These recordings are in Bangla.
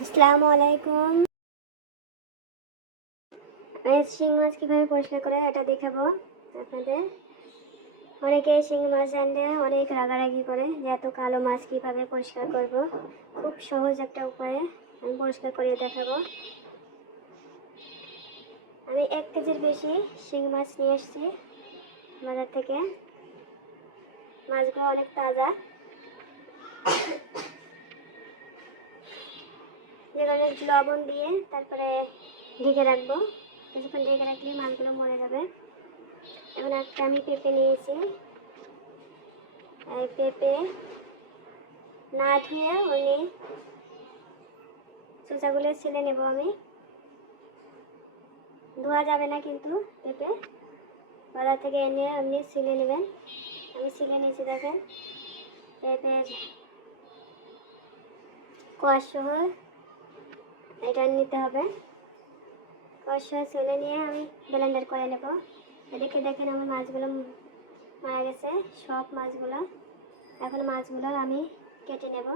আসসালামু আলাইকুম। আমি শিং মাছ কীভাবে পরিষ্কার করে এটা দেখাবো আপনাদের। অনেকে শিং মাছ আনলে অনেক রাগারাগি করে যে এত কালো মাছ কীভাবে পরিষ্কার করব। খুব সহজ একটা উপায়ে আমি পরিষ্কার করে দেখাবো। আমি 1 কেজির বেশি শিং মাছ নিয়ে এসেছি বাজার থেকে। মাছগুলো অনেক তাজা। যেখানে লবণ দিয়ে তারপরে ঢেকে রাখবো। কিছুক্ষণ ঢেকে রাখলে মাছগুলো মরে যাবে। এখন একটা আমি পেঁপে নিয়েছি। এই পেঁপে না ধুয়ে ওই চোচাগুলো ছিলে নেব আমি। ধোয়া যাবে না কিন্তু পেঁপে বাজার থেকে এনে আপনি ছিলে নেবেন। আমি ছিলে নিয়েছি, দেখেন পেঁপের কোয়াশসহ এটা নিতে হবে। কোয়াশসহ ছিলে নিয়ে আমি ব্লেন্ডার করে নেব। এদিকে দেখেন আমার মাছগুলো মারা গেছে, সব মাছগুলো। এখন মাছগুলো আমি কেটে নেব।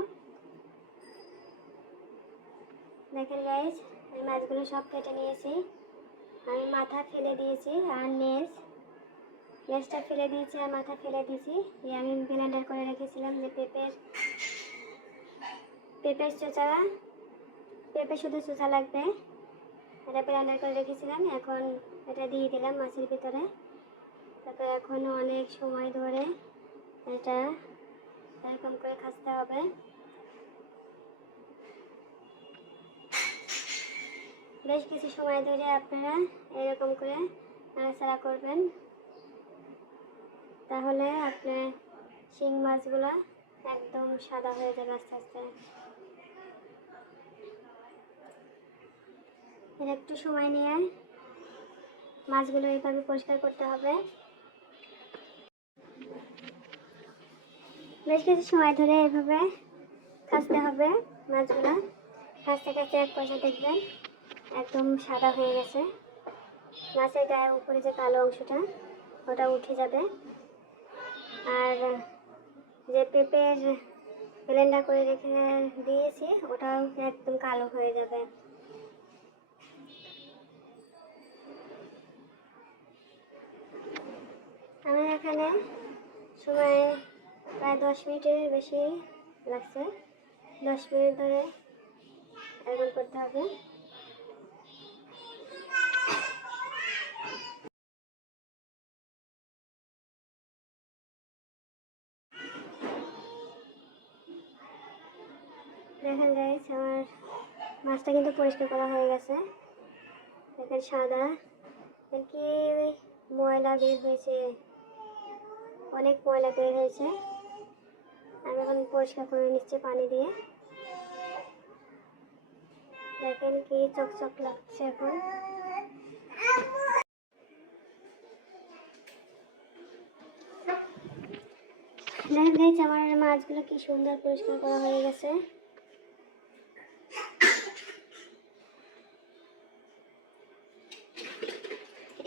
দেখেন গাইস, আমি মাছগুলো সব কেটে নিয়েছি। আমি মাথা ফেলে দিয়েছি আর লেজটা ফেলে দিয়েছি আর মাথা ফেলে দিয়েছি। দিয়ে আমি ব্লেন্ডার করে রেখেছিলাম যে পেঁপের চোচা, পেঁপে শুধু চোচা লাগবে, এটা ব্লেন্ডার করে রেখেছিলাম। এখন এটা দিয়ে দিলাম মাছের ভিতরে। তারপরে এখন অনেক সময় ধরে এটা এরকম করে খাসতে হবে। বেশ কিছু সময় ধরে আপনারা এরকম করে নাড়াচাড়া করবেন, তাহলে আপনার শিং মাছগুলো একদম সাদা হয়ে যাবে আস্তে আস্তে। এর একটু সময় নিয়ে মাছগুলো এইভাবে পরিষ্কার করতে হবে। বেশ কিছু সময় ধরে এইভাবে কাচতে হবে মাছগুলো। কাচতে কাচতে এক পর্যায়ে দেখবেন একদম সাদা হয়ে গেছে। মাছের গায়ের উপরে যে কালো অংশটা ওটা উঠে যাবে। আর যে পেঁপের ব্লেন্ডার করে রেখে দিয়েছি ওটাও একদম কালো হয়ে যাবে। আমার এখানে সময় প্রায় 10 মিনিটের বেশি লাগছে। 10 মিনিট ধরে এরকম করতে হবে। দেখেন গাইস, আমার মাছটা কিন্তু পরিষ্কার করা হয়ে গেছে। দেখেন সাদা, কি ময়লা বের হয়েছে, অনেক ময়লা বের হয়েছে। আমি এখন পরিষ্কার করে নিচ্ছি পানি দিয়ে। দেখেন কি চকচক লাগছে এখন। দেখেন গাইস, আমার মাছগুলো কি সুন্দর পরিষ্কার করা হয়ে গেছে।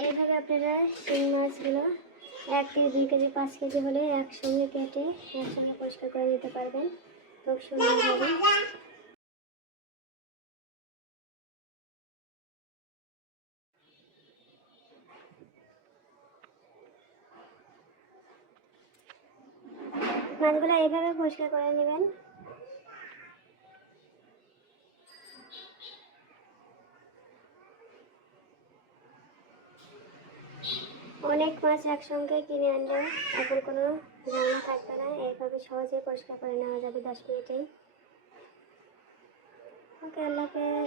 এইভাবে আপনারা শিং মাছগুলো 1 কেজি, 2 কেজি, 5 কেজি হলে একসঙ্গে কেটে একসঙ্গে পরিষ্কার করে নিতে পারবেন, খুব সুন্দর হবে। মাছগুলো এইভাবে পরিষ্কার করে নেবেন। অনেক মাছ একসঙ্গে কিনে আনলে এখন কোনো ঝামেলা থাকবে না, এইভাবে সহজেই পরিষ্কার করে নেওয়া যাবে 10 মিনিটেই। ওকে, আল্লাহ হাফেজ।